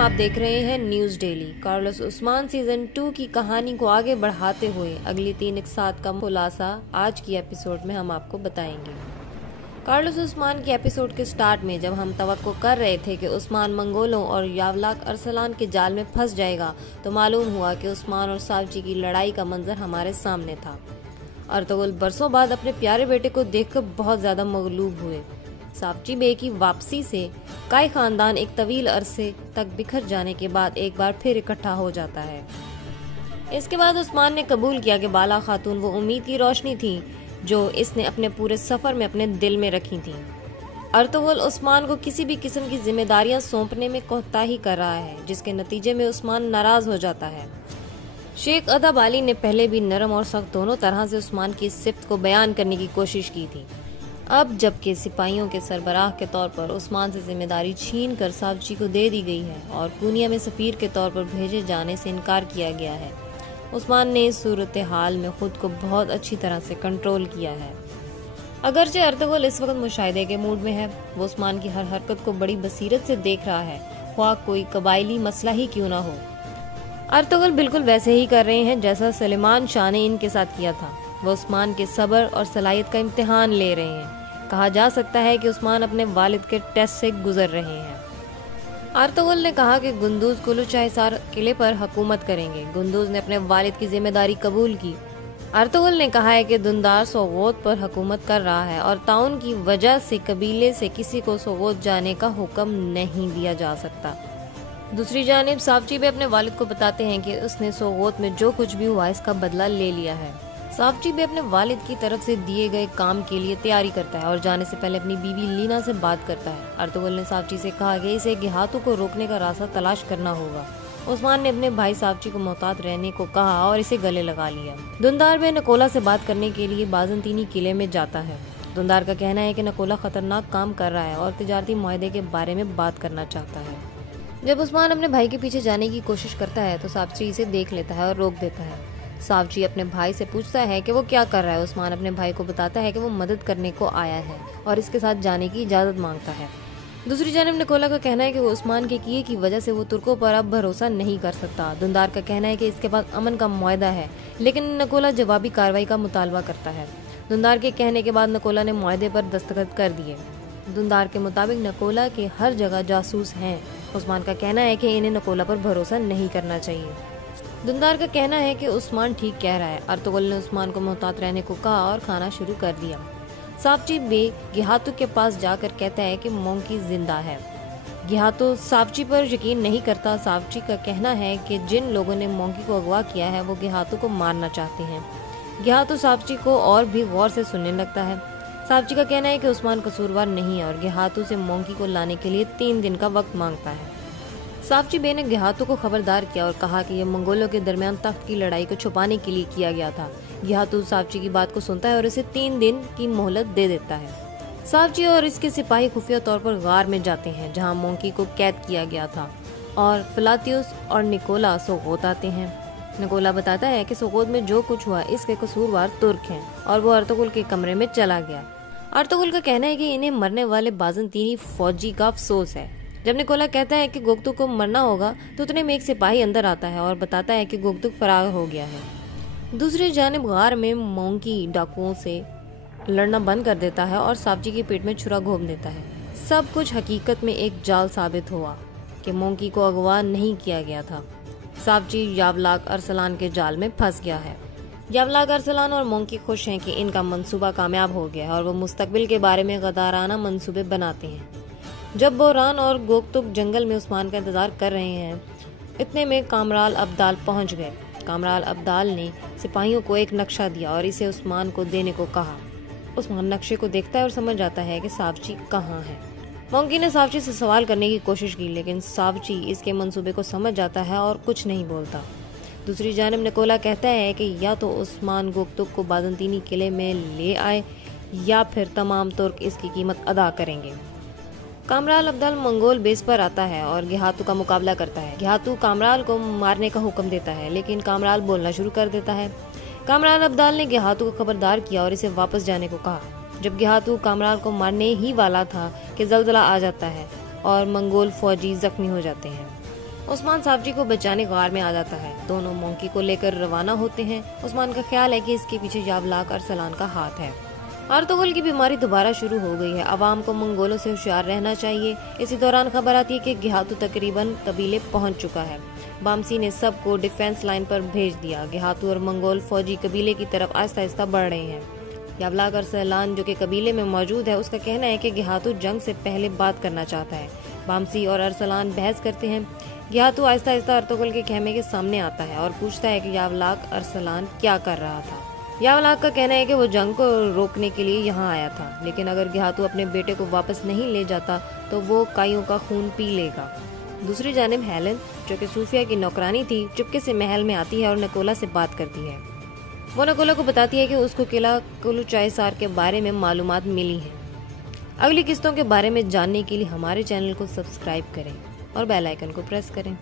आप देख रहे हैं news daily. Carlos Usman season 2 की कहानी को आगे बढ़ाते हुए अगली 3 इकसात का खुलासा आज की एपिसोड में हम आपको बताएंगे। कार्लोस उस्मान के एपिसोड के स्टार्ट में जब हम तवक्को कर रहे थे कि उस्मान मंगोलों और यावलाक अरसलान के जाल में फंस जाएगा, तो मालूम हुआ कि उस्मान और सावची की लड़ाई का मंजर हमारे सामने था। अर्तुगरुल बरसों बाद अपने प्यारे बेटे को देखकर बहुत ज्यादा मगलूब हुए। सावची बे की वापसी से काई खानदान एक तवील अरसे तक बिखर जाने के बाद एक बार फिर इकट्ठा हो जाता है। इसके बाद उस्मान ने कबूल किया कि बाला खातून वो उम्मीद की रोशनी थी जो इसने अपने पूरे सफर में अपने दिल में रखी थी। अर्तुगरुल उस्मान को किसी भी किस्म की जिम्मेदारियां सौंपने में कोताही कर रहा है, जिसके नतीजे में उस्मान नाराज हो जाता है। शेख अदब अली ने पहले भी नरम और सख्त दोनों तरह से उस्मान की इस सिफ्त को बयान करने की कोशिश की थी। अब जबकि सिपाहियों के सरबराह के तौर पर उस्मान से जिम्मेदारी छीन कर सावची को दे दी गई है और कुनिया में सफीर के तौर पर भेजे जाने से इनकार किया गया है, उस्मान ने इस सूरत हाल में खुद को बहुत अच्छी तरह से कंट्रोल किया है। अगरचे अर्तुगरुल इस वक्त मुशाहिदे के मूड में है, वो उस्मान की हर हरकत को बड़ी बसीरत से देख रहा है, ख्वाह कोई कबायली मसला ही क्यों ना हो। अर्तुगरुल बिल्कुल वैसे ही कर रहे हैं जैसा सुलेमान शाह ने इनके साथ किया था। वो उस्मान के सब्र और सलाहियत का इम्तिहान ले रहे हैं। कहा जा सकता है कि उस्मान अपने वालिद के टेस्ट से गुजर रहे हैं। अर्तुगरुल ने कहा कि गुंदूज कुलुचा हिसार किले पर हुकूमत करेंगे। गुंदूज ने अपने वालिद की जिम्मेदारी कबूल की। अर्तुगरुल ने कहा है कि दुंदार सोगोत पर हुकूमत कर रहा है और ताउन की वजह से कबीले से किसी को सोगोत जाने का हुक्म नहीं दिया जा सकता। दूसरी जानिब सावची भी अपने वालिद को बताते हैं कि उसने सोगोत में जो कुछ भी हुआ इसका बदला ले लिया है। सावची भी अपने वालिद की तरफ से दिए गए काम के लिए तैयारी करता है और जाने से पहले अपनी बीवी लीना से बात करता है। अर्तुगरुल ने सावची से कहा कि इसे गिहातों को रोकने का रास्ता तलाश करना होगा। उस्मान ने अपने भाई सावची को मोहतात रहने को कहा और इसे गले लगा लिया। दुंदार भी नकोला से बात करने के लिए बाजंतीनी किले में जाता है। दुंदार का कहना है कि नकोला खतरनाक काम कर रहा है और तिजारती मुआहदे के बारे में बात करना चाहता है। जब उस्मान अपने भाई के पीछे जाने की कोशिश करता है तो सावची इसे देख लेता है और रोक देता है। सावची अपने भाई से पूछता है कि वो क्या कर रहा है। उस्मान अपने भाई को बताता है कि वो मदद करने को आया है और इसके साथ जाने की इजाजत मांगता है। दूसरी जानब नकोला का कहना है कि वो उस्मान के किए की वजह से वो तुर्कों पर अब भरोसा नहीं कर सकता। दुंदार का कहना है कि इसके पास अमन का मुआहदा है, लेकिन नकोला जवाबी कार्रवाई का मुतालबा करता है। दुंदार के कहने के बाद नकोला ने मुआहदे पर दस्तखत कर दिए। दुंदार के मुताबिक नकोला के हर जगह जासूस हैं। उस्मान का कहना है कि इन्हें नकोला पर भरोसा नहीं करना चाहिए। दुंदार का कहना है कि उस्मान ठीक कह रहा है। अर्तुगरुल ने उस्मान को मोहतात रहने को कहा और खाना शुरू कर दिया। सावची बे गिहातू के पास जाकर कहता है कि मोंकी जिंदा है। गिहातू सावची पर यकीन नहीं करता। सावची का कहना है कि जिन लोगों ने मोंकी को अगवा किया है वो गिहातू को मारना चाहते हैं। गिहातू सावची को और भी गौर से सुनने लगता है। सावची का कहना है कि उस्मान कसूरवार नहीं है और गिहातू से मोंकी को लाने के लिए 3 दिन का वक्त मांगता है। सावची बे ने गिहातू को खबरदार किया और कहा कि यह मंगोलों के दरमियान तख्त की लड़ाई को छुपाने के लिए किया गया था। गिहातू सावची की बात को सुनता है और इसे 3 दिन की मोहलत दे देता है। सावची और इसके सिपाही खुफिया तौर पर गार में जाते हैं जहां मोंकी को कैद किया गया था और फिलातियुस और निकोला सोगोत आते हैं। निकोला बताता है कि सोगोत में जो कुछ हुआ इसके कसूरवार तुर्क हैं और वो अर्तुगरुल के कमरे में चला गया। अर्तुगरुल का कहना है कि इन्हें मरने वाले बाजंतीनी फौजी का अफसोस है। जब निकोला कहता है कि गोगतुक को मरना होगा तो उतने में एक सिपाही अंदर आता है और बताता है कि गोगतुक फरार हो गया है। दूसरी जानिब गार में मोंकी डाकुओं से लड़ना बंद कर देता है और सावची के पेट में छुरा घोंप देता है। सब कुछ हकीकत में एक जाल साबित हुआ कि मोंकी को अगवा नहीं किया गया था। सावची यावलाक अरसलान के जाल में फंस गया है। यावलाक अरसलान और मोंकी खुश हैं कि इनका मंसूबा कामयाब हो गया है और वो मुस्तकबिल के बारे में गदाराना मंसूबे बनाते हैं। जब बोरान और गोगतुक जंगल में उस्मान का इंतजार कर रहे हैं, इतने में कामराल अब्दाल पहुंच गए। कामराल अब्दाल ने सिपाहियों को एक नक्शा दिया और इसे उस्मान को देने को कहा। उस्मान नक्शे को देखता है और समझ जाता है कि सावची कहाँ है। मोंकी ने सावची से सवाल करने की कोशिश की, लेकिन सावची इसके मंसूबे को समझ जाता है और कुछ नहीं बोलता। दूसरी जानिब निकोला कहता है कि या तो उस्मान गोगतुक को बाजंतीनी किले में ले आए या फिर तमाम तुर्क इसकी कीमत अदा करेंगे। कामराल अब्दाल मंगोल बेस पर आता है और गिहातू का मुकाबला करता है। गिहातू कामराल को मारने का हुक्म देता है, लेकिन कामराल बोलना शुरू कर देता है। कामराल अब्दाल ने गिहातू को खबरदार किया और इसे वापस जाने को कहा। जब गिहातू कामराल को मारने ही वाला था कि जलजला आ जाता है और मंगोल फौजी जख्मी हो जाते हैं। उस्मान सावजी को बचाने गार में आ जाता है। दोनों मोंकी को लेकर रवाना होते हैं। उस्मान का ख्याल है कि इसके पीछे यावलाक अरसलान का हाथ है। अर्तुगरुल की बीमारी दोबारा शुरू हो गई है। अवाम को मंगोलों से होशियार रहना चाहिए। इसी दौरान खबर आती है कि गेहातू तकरीबन कबीले पहुंच चुका है। बामसी ने सबको डिफेंस लाइन पर भेज दिया। गेहातू और मंगोल फौजी कबीले की तरफ आहिस्ता आहिस्ता बढ़ रहे हैं। यावलाक अरसलान जो कि कबीले में मौजूद है, उसका कहना है कि गेहातू जंग से पहले बात करना चाहता है। बामसी और अरसलान बहस करते हैं। गेहातू आहिस्ता आहिस्ता अर्तुगरुल के खेमे के सामने आता है और पूछता है कि यावलाक अरसलान क्या कर रहा था। यावलाक का कहना है कि वो जंग को रोकने के लिए यहाँ आया था, लेकिन अगर गेहातू अपने बेटे को वापस नहीं ले जाता तो वो काइयों का खून पी लेगा। दूसरी जानिब हेलेन, जो कि सूफिया की नौकरानी थी, चुपके से महल में आती है और निकोला से बात करती है। वो निकोला को बताती है कि उसको किला कुलुचाइसार के बारे में मालूमात मिली है। अगली किस्तों के बारे में जानने के लिए हमारे चैनल को सब्सक्राइब करें और बेल आइकन को प्रेस करें।